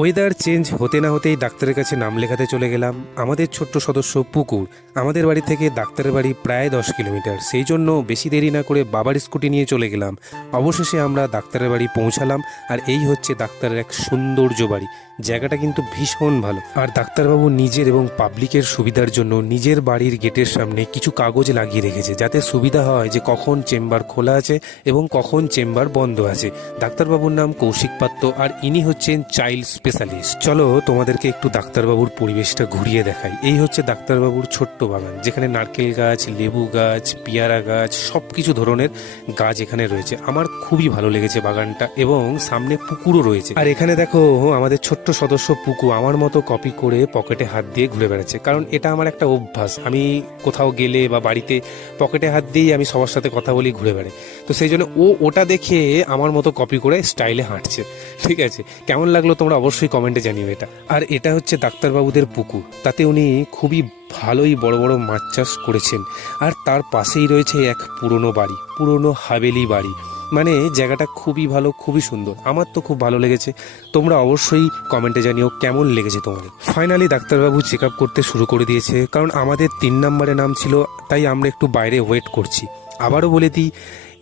Weather change হতে না হতেই ডাক্তারের কাছে নাম লেখাতে চলে গেলাম। আমাদের ছোট্ট সদস্য পুকুর, আমাদের বাড়ি থেকে ডাক্তারের বাড়ি প্রায় 10 কিলোমিটার, সেই জন্য বেশি দেরি না করে বাবার স্কুটি নিয়ে চলে গেলাম। অবশেষে আমরা ডাক্তারের বাড়ি পৌঁছালাম। আর এই হচ্ছে ডাক্তারের এক সৌন্দর্য বাড়ি। জায়গাটা কিন্তু ভীষণ ভালো। আর ডাক্তারবাবু নিজের এবং পাবলিকের সুবিধার জন্য নিজের বাড়ির গেটের সামনে কিছু কাগজ লাগিয়ে রেখেছে, যাতে সুবিধা হয় যে কখন চেম্বার খোলা আছে এবং কখন চেম্বার বন্ধ আছে। ডাক্তারবাবুর নাম কৌশিক পাত্র, আর ইনি হচ্ছেন চাইল্ড স্পেশালিস্ট। চলো তোমাদেরকে একটু ডাক্তারবাবুর পরিবেশটা ঘুরিয়ে দেখাই। এই হচ্ছে ডাক্তারবাবুর ছোট্ট বাগান, যেখানে নারকেল গাছ, লেবু গাছ, পেয়ারা গাছ, সবকিছু ধরনের গাছ এখানে রয়েছে। আমার খুবই ভালো লেগেছে বাগানটা, এবং সামনে পুকুরও রয়েছে। আর এখানে দেখো আমাদের ছোট্ট সদস্য পুকু আমার মতো কপি করে পকেটে হাত দিয়ে ঘুরে বেড়াচ্ছে, কারণ এটা আমার একটা অভ্যাস। আমি কোথাও গেলে বা বাড়িতে পকেটে হাত দিয়েই আমি সবার সাথে কথা বলি, ঘুরে বেড়াই। তো সেই জন্য ওটা দেখে আমার মতো কপি করে স্টাইলে হাঁটছে। ঠিক আছে, কেমন লাগলো তোমরা অবশ্যই কমেন্টে জানিও এটা। আর এটা হচ্ছে ডাক্তারবাবুদের পুকুর, তাতে উনি খুবই ভালোই বড় বড় মাছ চাষ করেছেন। আর তার পাশেই রয়েছে এক পুরনো বাড়ি, পুরনো হাভেলি বাড়ি। মানে জায়গাটা খুবই ভালো, খুবই সুন্দর। আমার তো খুব ভালো লেগেছে। তোমরা অবশ্যই কমেন্টে জানিও কেমন লেগেছে তোমাদের। ফাইনালি ডাক্তারবাবু চেক আপ করতে শুরু করে দিয়েছে, কারণ আমাদের 3 নম্বরে নাম ছিল, তাই আমরা একটু বাইরে ওয়েট করছি। আবারও বলে দিই,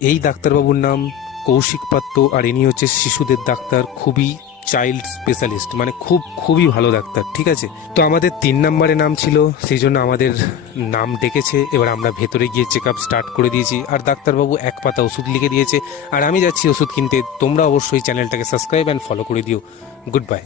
এই ডাক্তারবাবুর নাম কৌশিক পাত্র, আর ইনি হচ্ছে শিশুদের ডাক্তার, খুবই চাইল্ড স্পেশালিস্ট, মানে খুবই ভালো ডাক্তার। ঠিক আছে, তো আমাদের 3 নম্বরে নাম ছিল, সেই জন্য আমাদের নাম ডেকেছে। এবার আমরা ভেতরে গিয়ে চেক আপ স্টার্ট করে দিয়েছি, আর ডাক্তারবাবু এক পাতা ওষুধ লিখে দিয়েছে, আর আমি যাচ্ছি ওষুধ কিনতে। তোমরা অবশ্যই চ্যানেলটাকে সাবস্ক্রাইব অ্যান্ড ফলো করে দিও। Good bye.